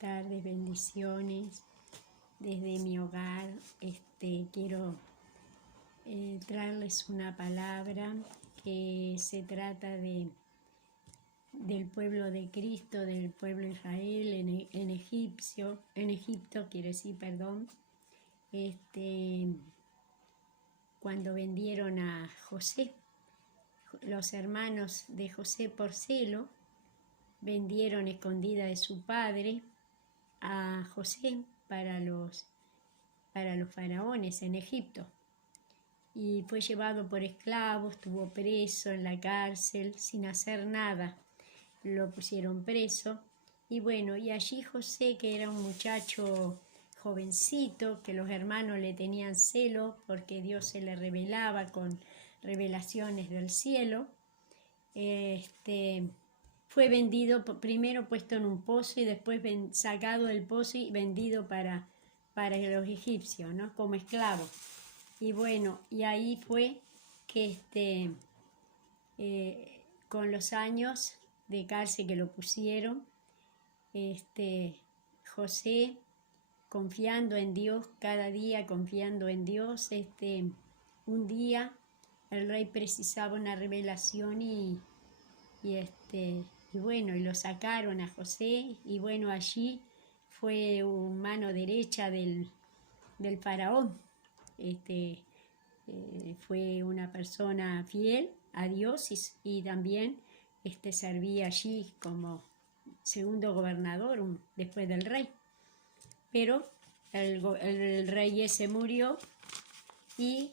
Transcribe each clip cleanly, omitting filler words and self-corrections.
tardes, bendiciones desde mi hogar. Quiero traerles una palabra que se trata del pueblo de Cristo, del pueblo de Israel en Egipto, quiero decir, perdón, cuando vendieron a José. Los hermanos de José por celo vendieron escondida de su padre a José para los faraones en Egipto. Y fue llevado por esclavos, estuvo preso en la cárcel sin hacer nada. Lo pusieron preso. Y bueno, y allí José, que era un muchacho jovencito, que los hermanos le tenían celo porque Dios se le revelaba con revelaciones del cielo, fue vendido, primero puesto en un pozo y después sacado del pozo y vendido para los egipcios, ¿no? Como esclavo. Y bueno, y ahí fue que con los años de cárcel que lo pusieron, José, confiando en Dios, cada día confiando en Dios, un día el rey precisaba una revelación y bueno, y lo sacaron a José, y bueno, allí fue mano derecha del faraón. Fue una persona fiel a Dios y también servía allí como segundo gobernador después del rey. Pero el rey ese murió y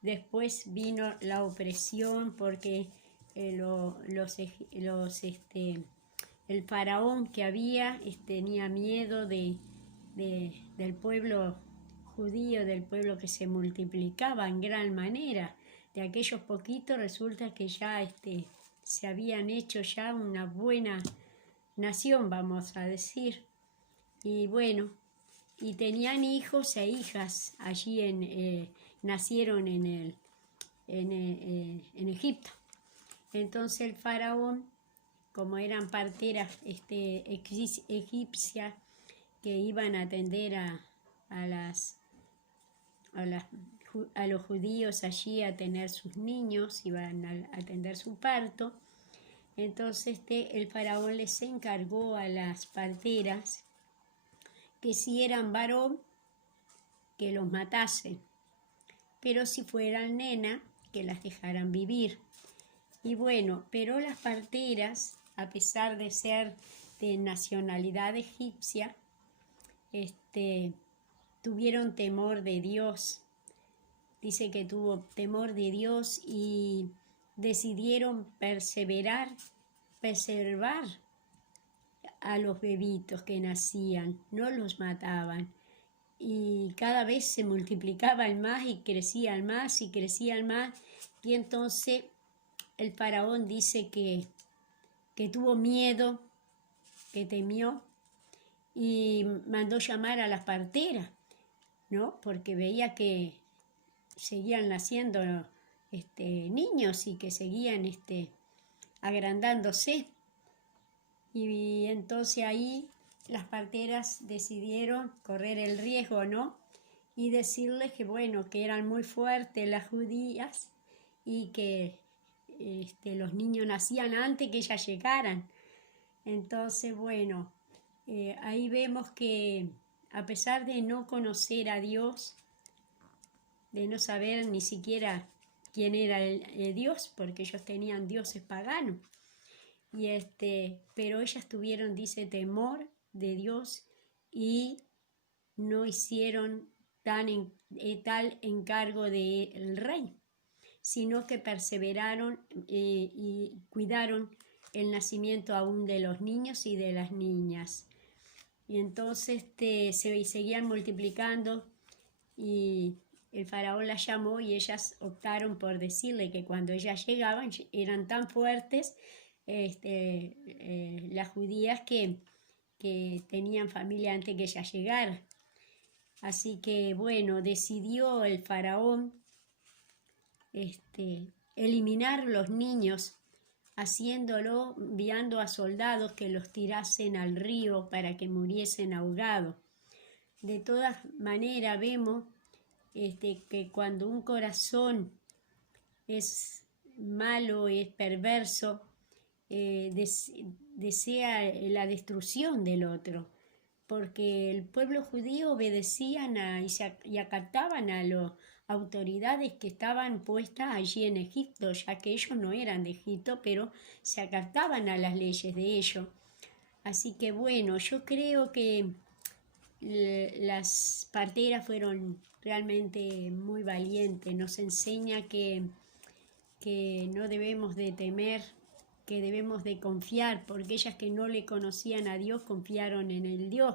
después vino la opresión porque el faraón que había tenía miedo del pueblo judío, del pueblo que se multiplicaba en gran manera. De aquellos poquitos resulta que ya se habían hecho ya una buena nación, vamos a decir. Y bueno, y tenían hijos e hijas allí nacieron en Egipto. Entonces el faraón, como eran parteras egipcias que iban a atender a los judíos allí a tener sus niños, iban a atender su parto, entonces el faraón les encargó a las parteras que si eran varón, que los matasen, pero si fueran nena, que las dejaran vivir. Y bueno, pero las parteras, a pesar de ser de nacionalidad egipcia, tuvieron temor de Dios. Dice que tuvo temor de Dios y decidieron preservar a los bebitos que nacían, no los mataban. Y cada vez se multiplicaban más y crecían más y crecían más. Y entonces el faraón dice que tuvo miedo, que temió y mandó llamar a las parteras, ¿no? Porque veía que seguían naciendo niños y que seguían agrandándose. Y entonces ahí las parteras decidieron correr el riesgo, ¿no? Y decirles que bueno, que eran muy fuertes las judías y que los niños nacían antes que ellas llegaran. Entonces, bueno, ahí vemos que a pesar de no conocer a Dios, de no saber ni siquiera quién era el Dios, porque ellos tenían dioses paganos, pero ellas tuvieron, dice, temor de Dios y no hicieron tal encargo del rey, sino que perseveraron y cuidaron el nacimiento aún de los niños y de las niñas. Y entonces se seguían multiplicando y el faraón las llamó y ellas optaron por decirle que cuando ellas llegaban eran tan fuertes las judías que tenían familia antes que ellas llegaran. Así que bueno, decidió el faraón eliminar los niños haciéndolo, enviando a soldados que los tirasen al río para que muriesen ahogados. De todas maneras vemos que cuando un corazón es malo, es perverso, desea la destrucción del otro, porque el pueblo judío obedecían y acataban a las autoridades que estaban puestas allí en Egipto, ya que ellos no eran de Egipto, pero se acataban a las leyes de ellos. Así que bueno, yo creo que las parteras fueron realmente muy valientes. Nos enseña que no debemos de temer, que debemos de confiar, porque ellas que no le conocían a Dios confiaron en el Dios,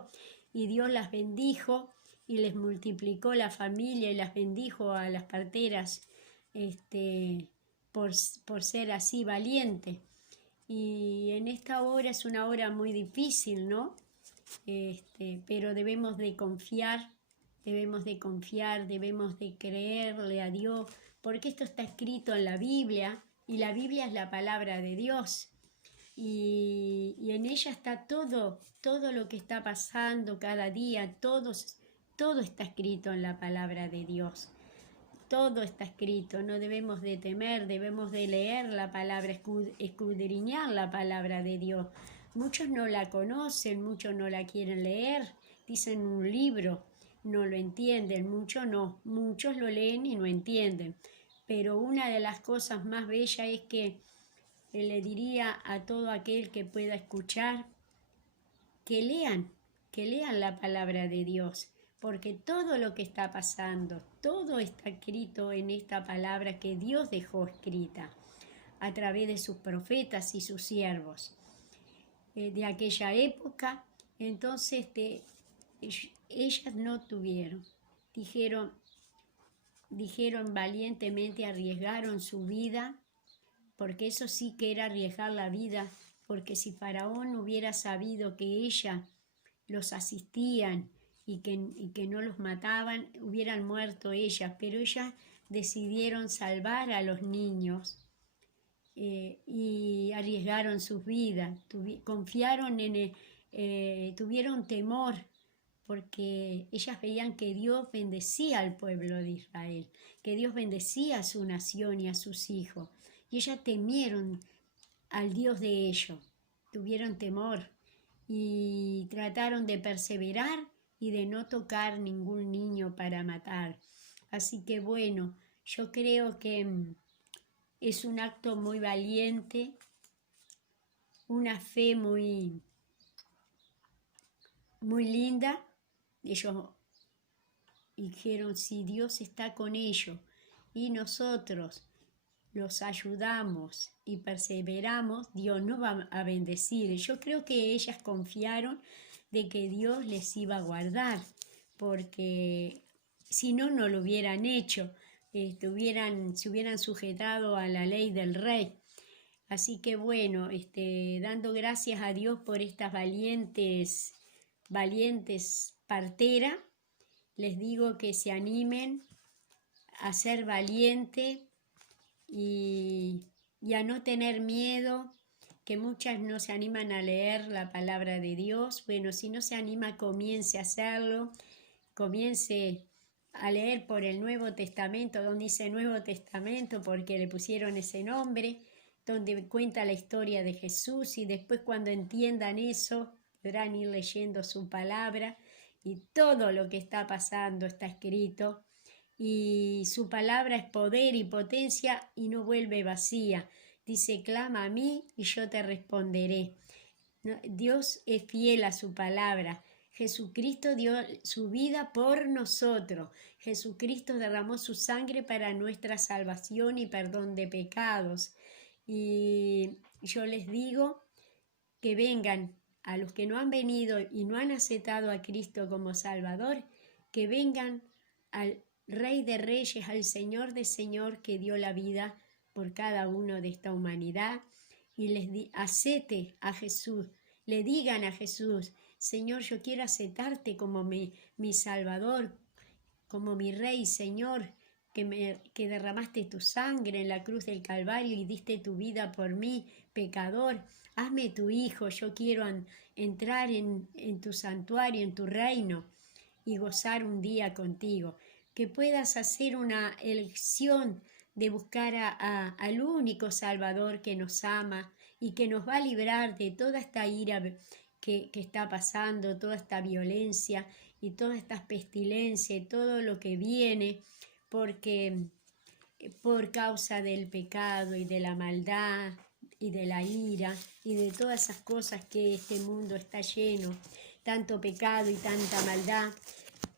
y Dios las bendijo y les multiplicó la familia y las bendijo a las parteras por ser así valientes. Y en esta hora es una hora muy difícil, ¿no? Pero debemos de confiar, debemos de creerle a Dios, porque esto está escrito en la Biblia, y la Biblia es la palabra de Dios, y en ella está todo lo que está pasando cada día, todo está escrito en la palabra de Dios. Todo está escrito, no debemos de temer, debemos de leer la palabra, escudriñar la palabra de Dios. Muchos no la conocen, muchos no la quieren leer, dicen un libro, no lo entienden, muchos no, muchos lo leen y no entienden. Pero una de las cosas más bellas es que le diría a todo aquel que pueda escuchar que lean la palabra de Dios, porque todo lo que está pasando, todo está escrito en esta palabra que Dios dejó escrita a través de sus profetas y sus siervos de aquella época. Entonces ellas no tuvieron, dijeron valientemente, arriesgaron su vida, porque eso sí que era arriesgar la vida, porque si Faraón hubiera sabido que ellas los asistían y que no los mataban, hubieran muerto ellas, pero ellas decidieron salvar a los niños y arriesgaron sus vidas, confiaron tuvieron temor, porque ellas veían que Dios bendecía al pueblo de Israel, que Dios bendecía a su nación y a sus hijos, y ellas temieron al Dios de ellos, tuvieron temor y trataron de perseverar y de no tocar ningún niño para matar. Así que bueno, yo creo que es un acto muy valiente, una fe muy linda. Ellos dijeron, si Dios está con ellos y nosotros los ayudamos y perseveramos, Dios nos va a bendecir. Yo creo que ellas confiaron de que Dios les iba a guardar, porque si no, no lo hubieran hecho, se hubieran sujetado a la ley del rey. Así que bueno, dando gracias a Dios por estas valientes parteras, les digo que se animen a ser valientes y a no tener miedo, que muchas no se animan a leer la palabra de Dios. Bueno, si no se anima, comience a hacerlo, comience a leer por el Nuevo Testamento, donde dice Nuevo Testamento porque le pusieron ese nombre, donde cuenta la historia de Jesús, y después cuando entiendan eso podrán ir leyendo su palabra, y todo lo que está pasando está escrito, y su palabra es poder y potencia y no vuelve vacía. Dice, clama a mí y yo te responderé. Dios es fiel a su palabra. Jesucristo dio su vida por nosotros. Jesucristo derramó su sangre para nuestra salvación y perdón de pecados. Y yo les digo que vengan, a los que no han venido y no han aceptado a Cristo como Salvador, que vengan al Rey de Reyes, al Señor de Señor, que dio la vida por cada uno de esta humanidad, y les acepte a Jesús, le digan a Jesús, Señor, yo quiero aceptarte como mi Salvador, como mi Rey, Señor, que derramaste tu sangre en la cruz del Calvario y diste tu vida por mí, pecador. Hazme tu hijo, yo quiero entrar en tu santuario, en tu reino y gozar un día contigo. Que puedas hacer una elección de buscar al único Salvador que nos ama y que nos va a librar de toda esta ira que está pasando, toda esta violencia y todas estas pestilencias y todo lo que viene, porque por causa del pecado y de la maldad y de la ira y de todas esas cosas que este mundo está lleno, tanto pecado y tanta maldad,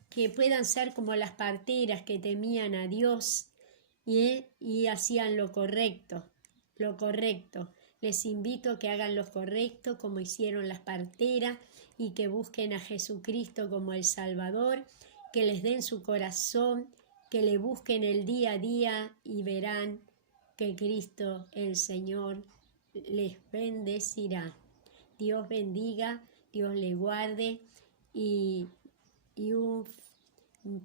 que puedan ser como las parteras que temían a Dios y hacían lo correcto, lo correcto. Les invito a que hagan lo correcto como hicieron las parteras y que busquen a Jesucristo como el Salvador, que les den su corazón, que le busquen el día a día y verán que Cristo el Señor les bendecirá. Dios bendiga, Dios le guarde y un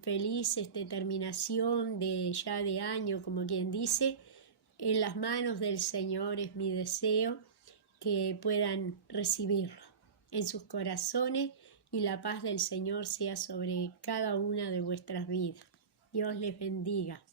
feliz terminación de año, como quien dice. En las manos del Señor es mi deseo que puedan recibirlo en sus corazones y la paz del Señor sea sobre cada una de vuestras vidas. Dios les bendiga.